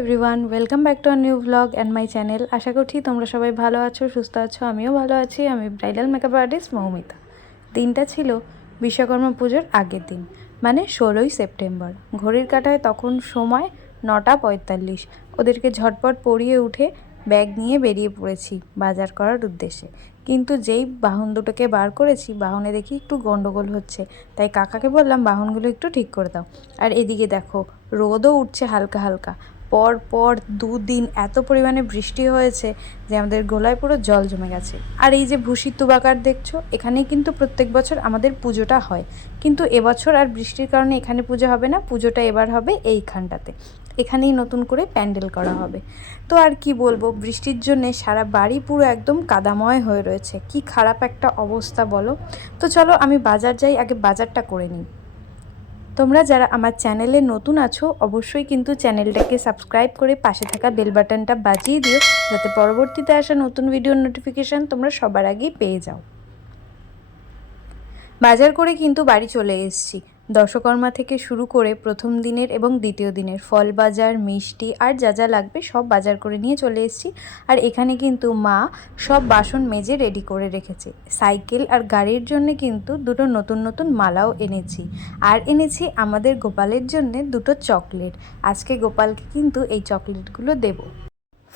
Everyone, welcome back to our new blog and my channel. আশা করছি তোমরা সবাই ভালো আছো, সুস্থ আছো, আমিও ভালো আছি। আমি ব্রাইডাল মেকআপ আর্টিস্ট মৌমিতা। দিনটা ছিল বিশ্বকর্মা পুজোর আগের দিন মানে ষোলোই সেপ্টেম্বর। ঘড়ির কাঁটায় তখন সময় নটা পঁয়তাল্লিশ। ওদেরকে ঝটপট পরিয়ে উঠে ব্যাগ নিয়ে বেরিয়ে পড়েছি বাজার করার উদ্দেশ্যে। কিন্তু যেই বাহন দুটোকে বার করেছি, বাহনে দেখি একটু গন্ডগোল হচ্ছে। তাই কাকাকে বললাম, বাহনগুলো একটু ঠিক করে দাও। আর এদিকে দেখো, রোদও উঠছে হালকা হালকা। পর পর দুদিন এত পরিমাণে বৃষ্টি হয়েছে যে আমাদের গোলায় পুরো জল জমে গেছে। আর এই যে ভুসির তুবাকার দেখছ, এখানেই কিন্তু প্রত্যেক বছর আমাদের পুজোটা হয়। কিন্তু এবছর আর বৃষ্টির কারণে এখানে পুজো হবে না, পুজোটা এবার হবে এইখানটাতে। এখানেই নতুন করে প্যান্ডেল করা হবে। তো আর কি বলব, বৃষ্টির জন্যে সারা বাড়ি পুরো একদম কাদাময় হয়ে রয়েছে। কি খারাপ একটা অবস্থা বলো? তো চলো আমি বাজার যাই, আগে বাজারটা করে নিই। তোমরা যারা আমার চ্যানেলে নতুন আছো, অবশ্যই কিন্তু চ্যানেলটাকে সাবস্ক্রাইব করে পাশে থাকা বেল বাটনটা বাজিয়ে দিও, যাতে পরবর্তীতে আসা নতুন ভিডিওর নোটিফিকেশান তোমরা সবার আগেই পেয়ে যাও। বাজার করে কিন্তু বাড়ি চলে এসেছি। দশকর্মা থেকে শুরু করে প্রথম দিনের এবং দ্বিতীয় দিনের ফল বাজার, মিষ্টি আর যা যা লাগবে সব বাজার করে নিয়ে চলে এসেছি। আর এখানে কিন্তু মা সব বাসন মেজে রেডি করে রেখেছে। সাইকেল আর গাড়ির জন্য কিন্তু দুটো নতুন নতুন মালাও এনেছি। আর এনেছি আমাদের গোপালের জন্য দুটো চকলেট। আজকে গোপালকে কিন্তু এই চকলেটগুলো দেবো।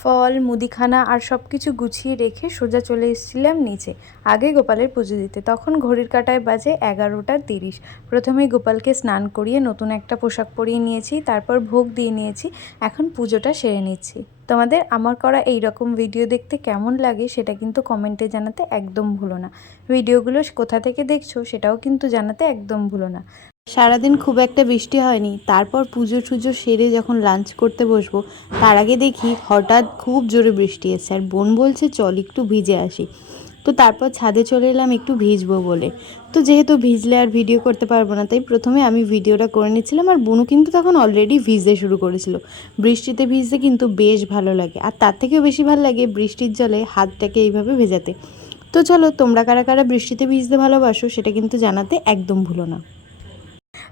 ফল, মুদিখানা আর সব কিছু গুছিয়ে রেখে সোজা চলে এসেছিলাম নিচে, আগে গোপালের পুজো দিতে। তখন ঘড়ির কাটায় বাজে এগারোটা তিরিশ। প্রথমে গোপালকে স্নান করিয়ে নতুন একটা পোশাক পরিয়ে নিয়েছি, তারপর ভোগ দিয়ে নিয়েছি, এখন পুজোটা সেরে নিচ্ছি। তোমাদের আমার করা এই রকম ভিডিও দেখতে কেমন লাগে সেটা কিন্তু কমেন্টে জানাতে একদম ভুলো না। ভিডিওগুলো কোথা থেকে দেখছ সেটাও কিন্তু জানাতে একদম ভুলো না। সারাদিন খুব একটা বৃষ্টি হয়নি। তারপর পুজো টুজো সেরে যখন লাঞ্চ করতে বসবো, তার আগে দেখি হঠাৎ খুব জোরে বৃষ্টি এসছে। আর বোন বলছে, চল একটু ভিজে আসি। তো তারপর ছাদে চলে এলাম একটু ভিজবো বলে। তো যেহেতু ভিজলে আর ভিডিও করতে পারব না, তাই প্রথমে আমি ভিডিওটা করে নিচ্ছিলাম। আর বোনু কিন্তু তখন অলরেডি ভিজতে শুরু করেছিল। বৃষ্টিতে ভিজতে কিন্তু বেশ ভালো লাগে। আর তার থেকেও বেশি ভালো লাগে বৃষ্টির জলে হাতটাকে এইভাবে ভেজাতে। তো চলো, তোমরা কারা কারা বৃষ্টিতে ভিজতে ভালোবাসো, সেটা কিন্তু জানাতে একদম ভুলো না।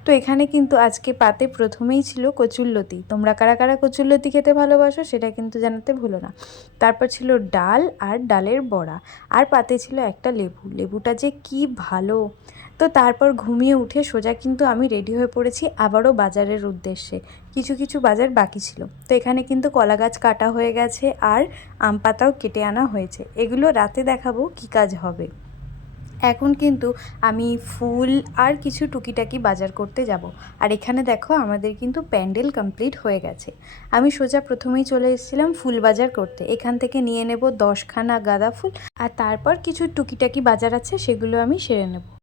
তো এখানে কিন্তু আজকে পাতে প্রথমেই ছিল কচুরলতি তোমরা কারা কারা কচুরলতি খেতে ভালোবাসো সেটা কিন্তু জানাতে ভুলো না। তারপর ছিল ডাল আর ডালের বড়া। আর পাতে ছিল একটা লেবু। লেবুটা যে কি ভালো। তো তারপর ঘুমিয়ে উঠে সোজা কিন্তু আমি রেডি হয়ে পড়েছি আবারও বাজারের উদ্দেশ্যে। কিছু কিছু বাজার বাকি ছিল। তো এখানে কিন্তু কলা গাছ কাটা হয়ে গেছে আর আম পাতাও কেটে আনা হয়েছে। এগুলো রাতে দেখাবো কি কাজ হবে। এখন কিন্তু আমি ফুল আর কিছু টুকিটাকি বাজার করতে যাব। আর এখানে দেখো আমাদের কিন্তু প্যান্ডেল কমপ্লিট হয়ে গেছে। আমি সোজা প্রথমেই চলে এসেছিলাম ফুল বাজার করতে। এখান থেকে নিয়ে নেব দশখানা গাঁদা ফুল আর তারপর কিছু টুকিটাকি বাজার আছে সেগুলো আমি সেরে নেব।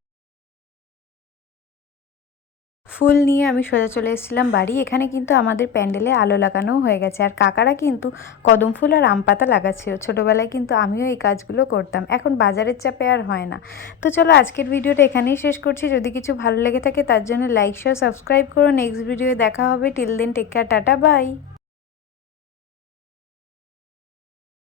ফুল নিয়ে আমি সোজা চলে এসেছিলাম বাড়ি। এখানে কিন্তু আমাদের প্যান্ডেলে আলো লাগানোও হয়ে গেছে। আর কাকারা কিন্তু কদম ফুল আর আম পাতা লাগাচ্ছিল। ছোটোবেলায় কিন্তু আমিও এই কাজগুলো করতাম। এখন বাজারের চাপে আর হয় না। তো চলো আজকের ভিডিওটা এখানেই শেষ করছি। যদি কিছু ভালো লেগে থাকে তার জন্য লাইক শেয়ার সাবস্ক্রাইব করো নেক্সট ভিডিও দেখা হবে। Till then take care tata bye